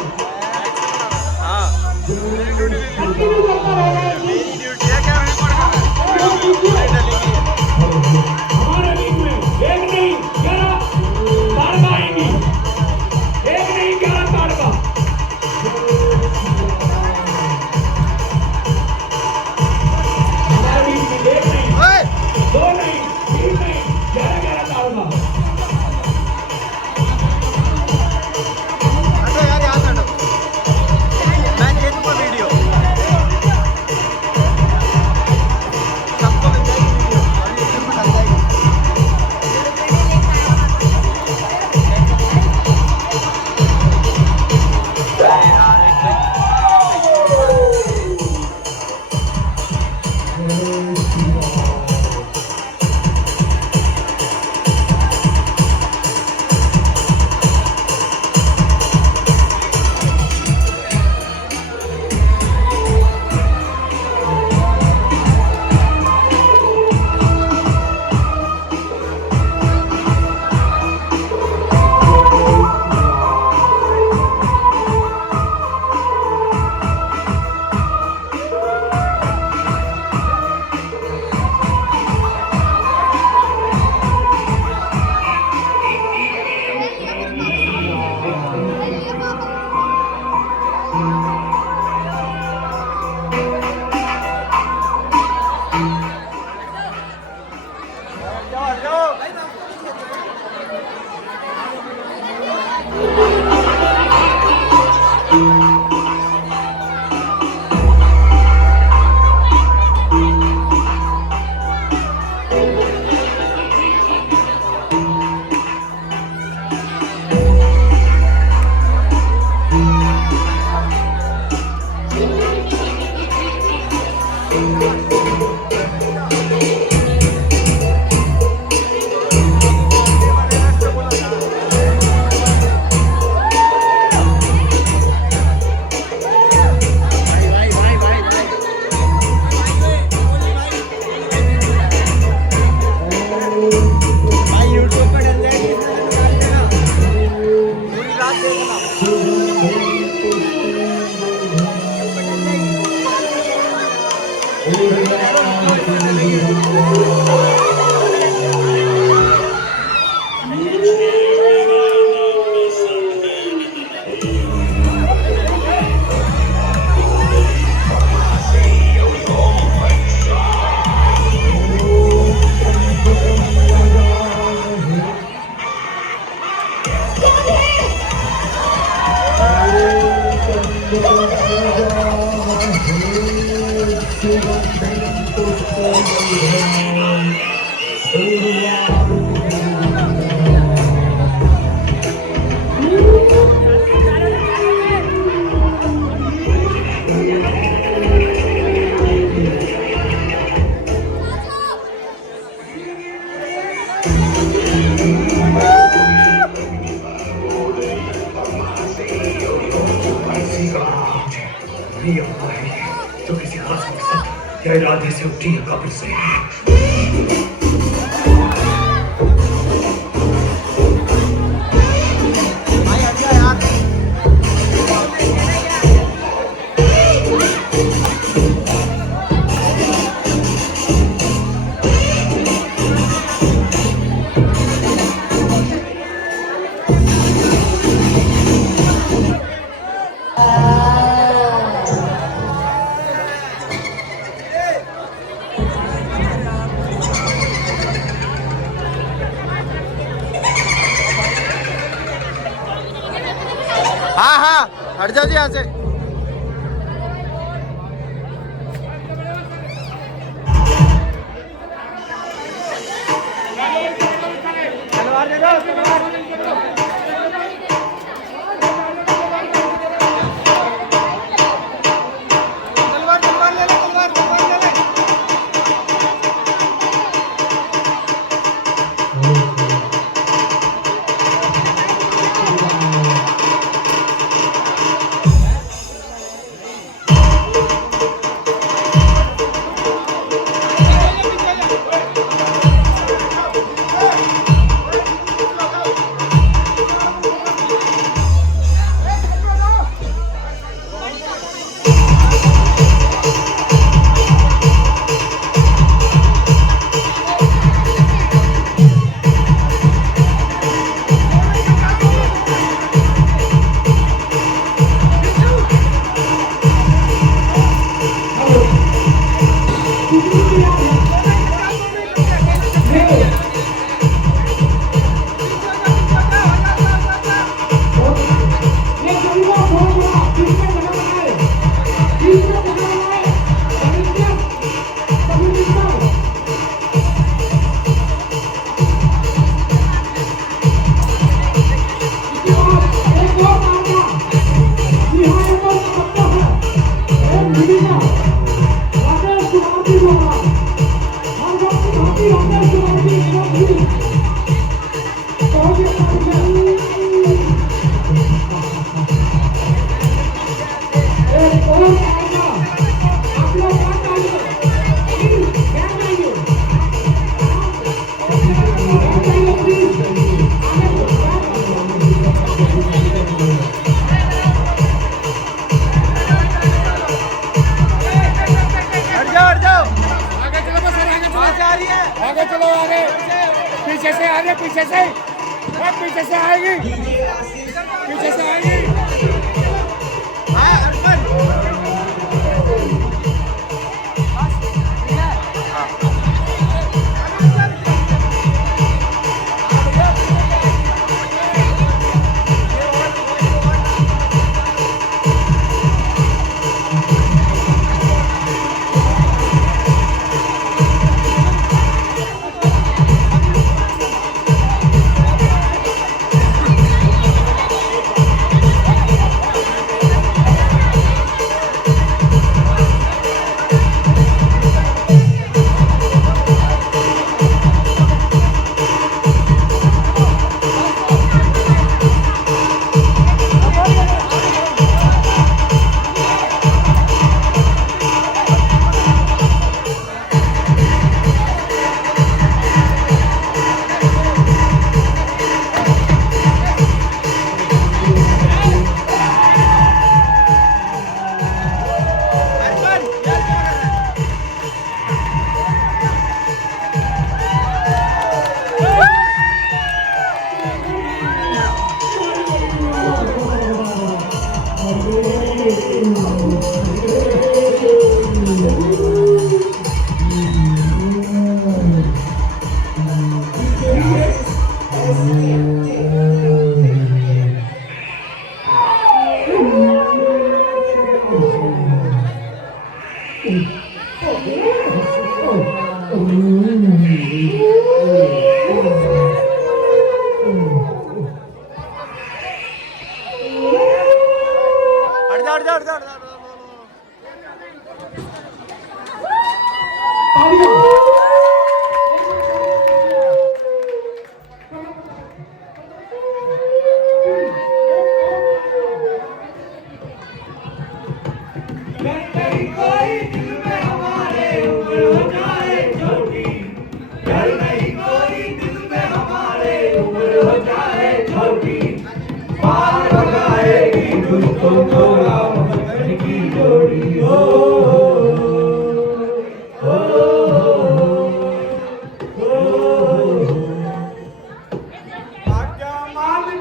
हाँ कंटिन्यू करता रहेगा ये चीज। ड्यूटी है क्या हमारे लीग में एक नहीं 11 ताड़का आएंगी। एक नहीं 11 ताड़का। हमारे लीग में एक नहीं 2 नहीं 3 नहीं 11 ताड़का। हटो यार यहाँ से हटो। मैं देखूंगा वीडियो। सबको मिल जाएगी वीडियो और यूट्यूब पर डल जाएगी। तो किसी खास मकसद या इरादे से उठी है कब्र से। हाँ हाँ हट जाओ जी यहाँ से। तलवार दे दो, तलवार। तलवार ले ले, तलवार ले ले। आगे चलो, आगे पीछे से, आगे पीछे से, पीछे से आएगी, पीछे से आएगी। हट जा हट जा हट जा हट जा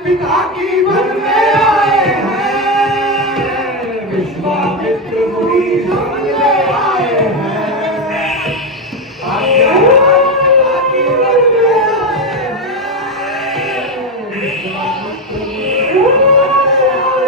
पिता की वन में आए हैं, विश्वामित्र मुनि वन में आए हैं। पिता की वन में आए हैं, विश्वामित्र मुनि वन में आए हैं।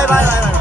बाय बाय बाय बाय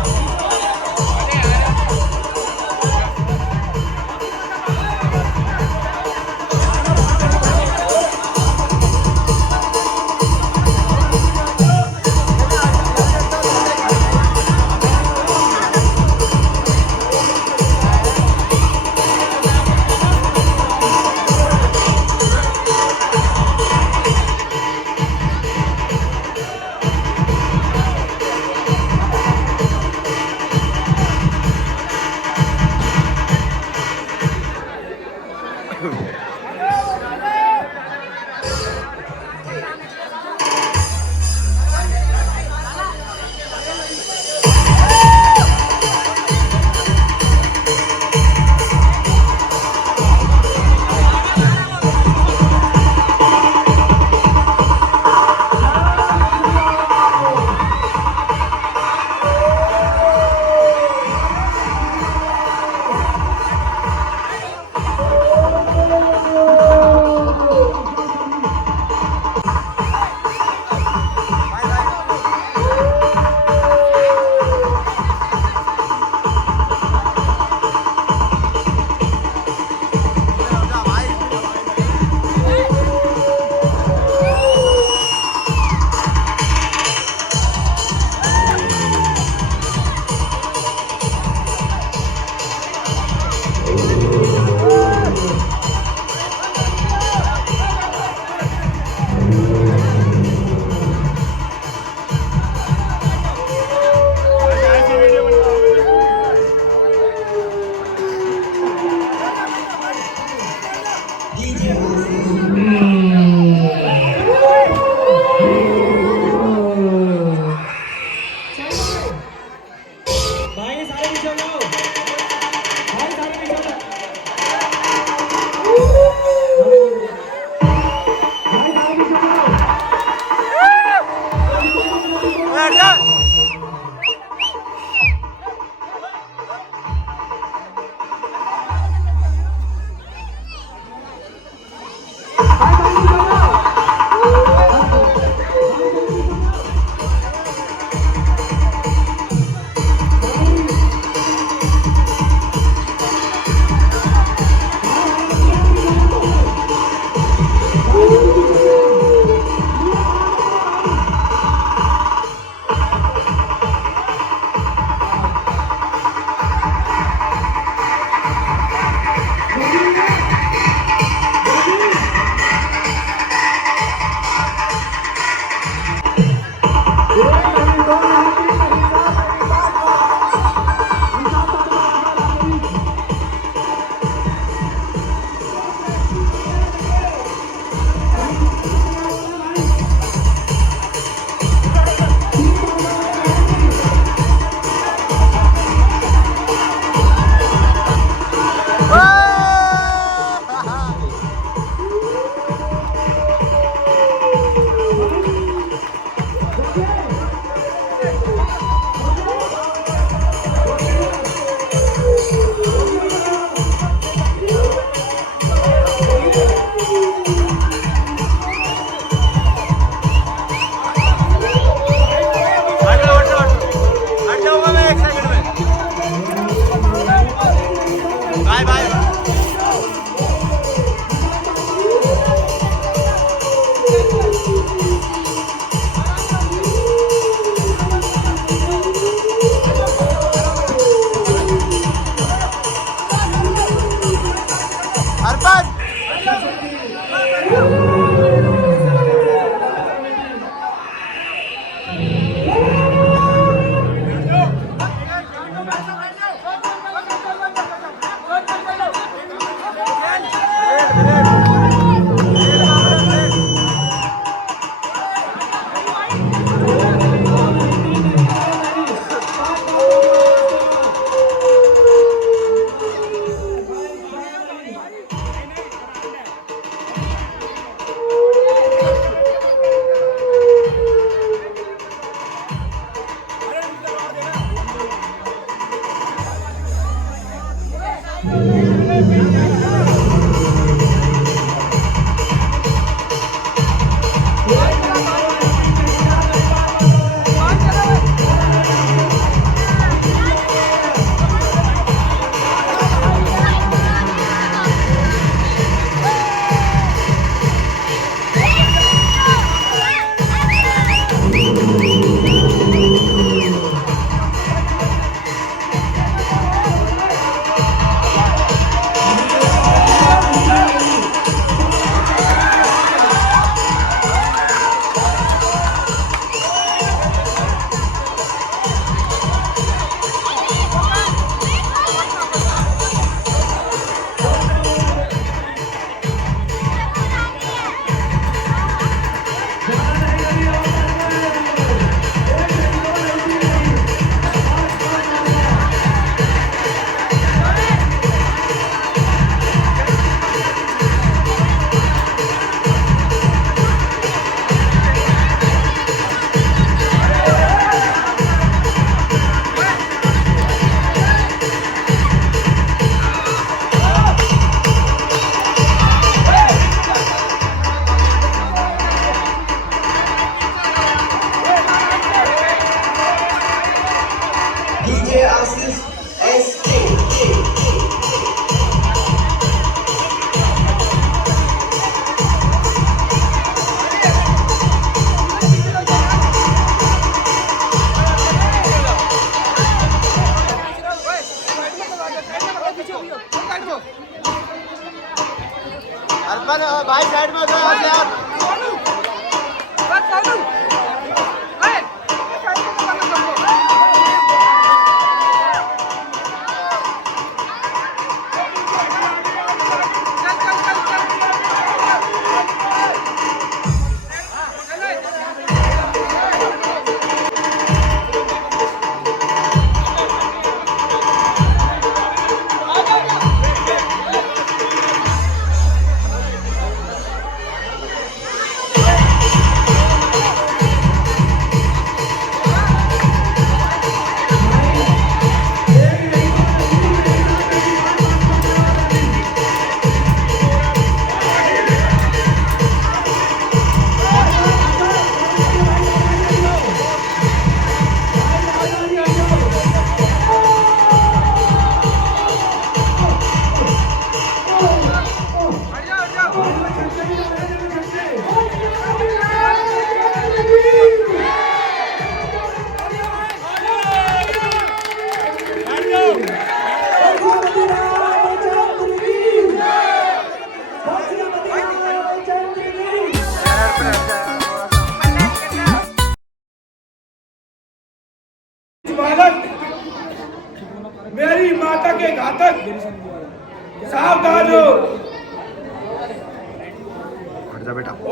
करो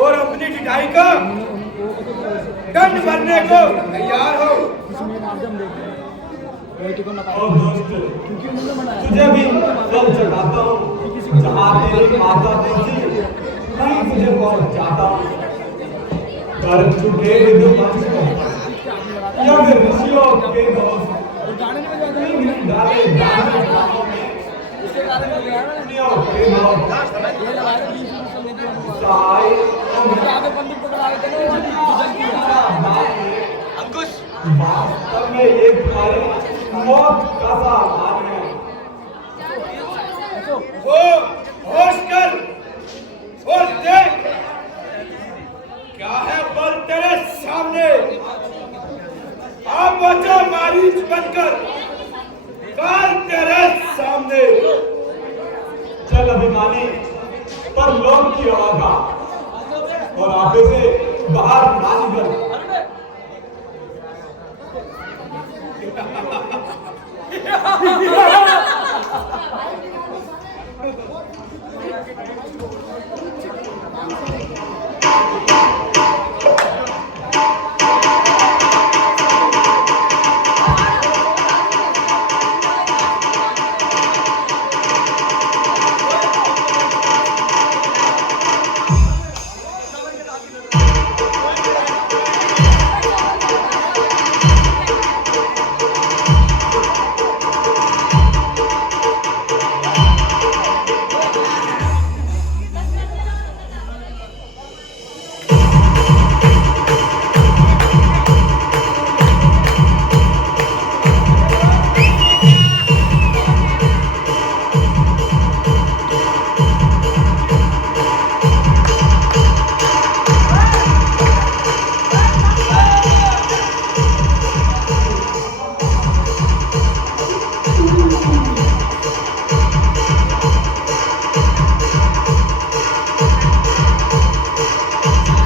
और अपनी ढिठाई का दंड भरने को तैयार हो। और दोस्त तुझे भी जल चढ़ाता हूँ जहाँ तेरी माता थी मैं तुझे बहुत चाहता हूँ। कर चुके विद्वान यज्ञ ऋषियों के दोस्त डाले डाले कामों में दुनिया के अंकुश वास्तव में ये तुम्हारी मौत का सामान है। वो होश कर और देख क्या है बल तेरे सामने। आप बचो मारीच बनकर काल तेरे सामने। चल अभिमानी पर लोग की आवाज़ और आपे से बाहर ना निकल।